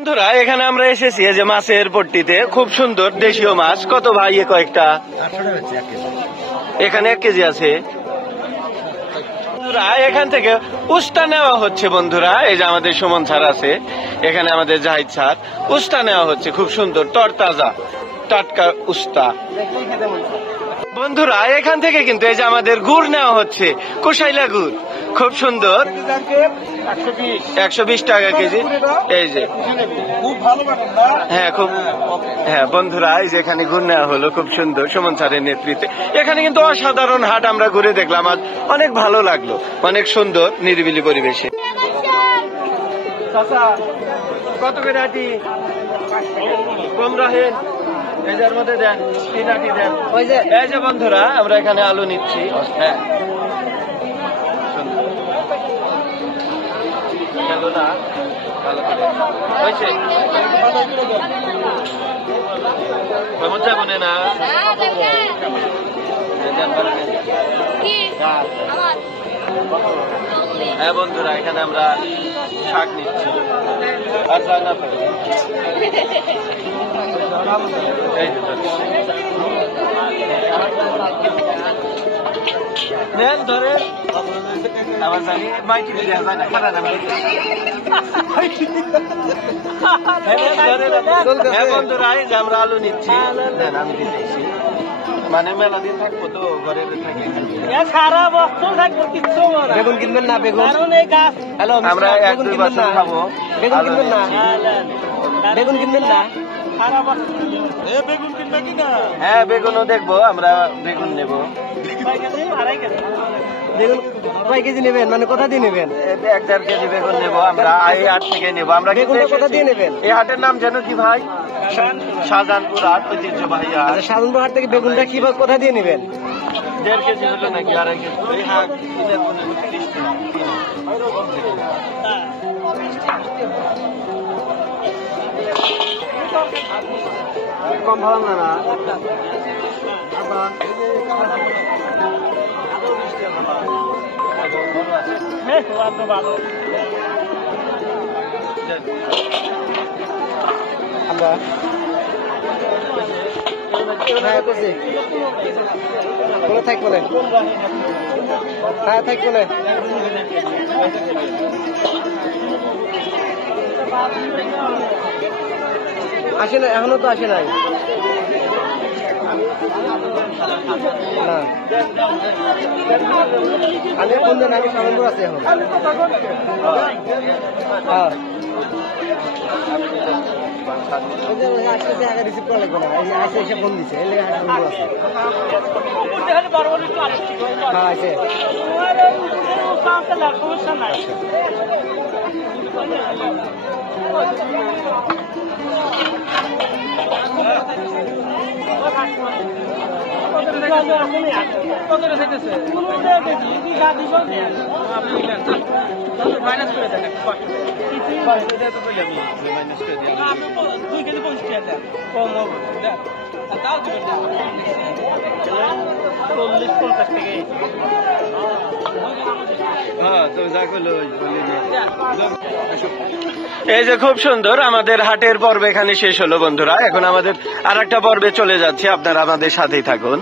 বন্ধুরা এখানে আমরা এসেছি যে মাছের পট্টিতে, খুব সুন্দর দেশীয় মাছ। কত ভাই কয়েকটা? এখানে 1 কেজি আছে। বন্ধুরা এখান থেকে উস্তা নেওয়া হচ্ছে। বন্ধুরা এই যে আমাদের সুমন স্যার আছে, এখানে আমাদের জাহিদ স্যার, উস্তা নেওয়া হচ্ছে, খুব সুন্দর তরতাজা টাটকা উস্তা। বন্ধুরা এখান থেকে কিন্তু এই যে আমাদের গুড় নেওয়া হচ্ছে, কুশাইলা গুড়, খুব সুন্দর, 120 টাকা কেজি। এই যে হ্যাঁ, খুব হ্যাঁ বন্ধুরা এই যে এখানে গুড় নেওয়া হলো, খুব সুন্দর সুমন স্যারের নেতৃত্বে। এখানে কিন্তু অসাধারণ হাট আমরা ঘুরে দেখলাম, আজ অনেক ভালো লাগলো, অনেক সুন্দর নিরিবিলি পরিবেশে। কত করে আটি কম রাখেন, এটার মধ্যে দেন 3 আটি দেন। এই যে বন্ধুরা আমরা এখানে আলু নিচ্ছি। হ্যাঁ না ভালো করে হয়েছে, যাবো না। হ্যাঁ বন্ধুরা এখানে আমরা শাক নিচ্ছি। আর যায় না নেন ধরে আমার জানি মাইটি দেওয়া যায় না, খানা না বন্ধুরা এই যে আমরা আলু নিচ্ছি। দেন আমি দিতেছি, মানে মেলা দিন থাকবো তো ঘরে থাকি, সারা বছর থাকবো। কিচ্ছু বেগুন কিনবেন না? বেগুন আমরা 1-2 বছর খাবো। বেগুন কিনবেন না? বেগুন কিনবেন না? বেগুন কিনবে কিনা? হ্যাঁ বেগুনও দেখবো আমরা, বেগুন নেবো। বেগুন কয় কেজি নেবেন, মানে কোথা দিয়ে নেবেন? 1-1.5 কেজি বেগুন নেবো আমরা, এই হাট থেকে নেবো আমরা। বেগুনটা কোথা দিয়ে নেবেন? এই হাটের নাম যেন কি ভাই? শাহজাহানপুর হাট, ঐতিহ্যবাহী হাট। শাহজাহানপুর হাট থেকে বেগুনটা কি কোথা দিয়ে নেবেন? 1.5 কেজি হলো নাকি 2.5 কেজি? এই হাট কম ভালো না না আমরা থাকবো না, হ্যাঁ থাকবো না। আসে না এখনো, তো আসে নাই না। আমি ফোন দেন, আমি সামনে আছি এখন। হ্যাঁ আগে রিসিভ করা লাগবে না, এই যে আসে এসে ফোন দিচ্ছে, এই লেগে আছে। হ্যাঁ আছে। সমস্যা নাই। মাইনাস করে দেন 2 কেজি 50 টাকা কম হবে, 40-50 টাকা। এই যে খুব সুন্দর আমাদের হাটের পর্ব এখানে শেষ হলো বন্ধুরা। এখন আমাদের আরেকটা পর্বে চলে যাচ্ছে, আপনারা আমাদের সাথেই থাকুন।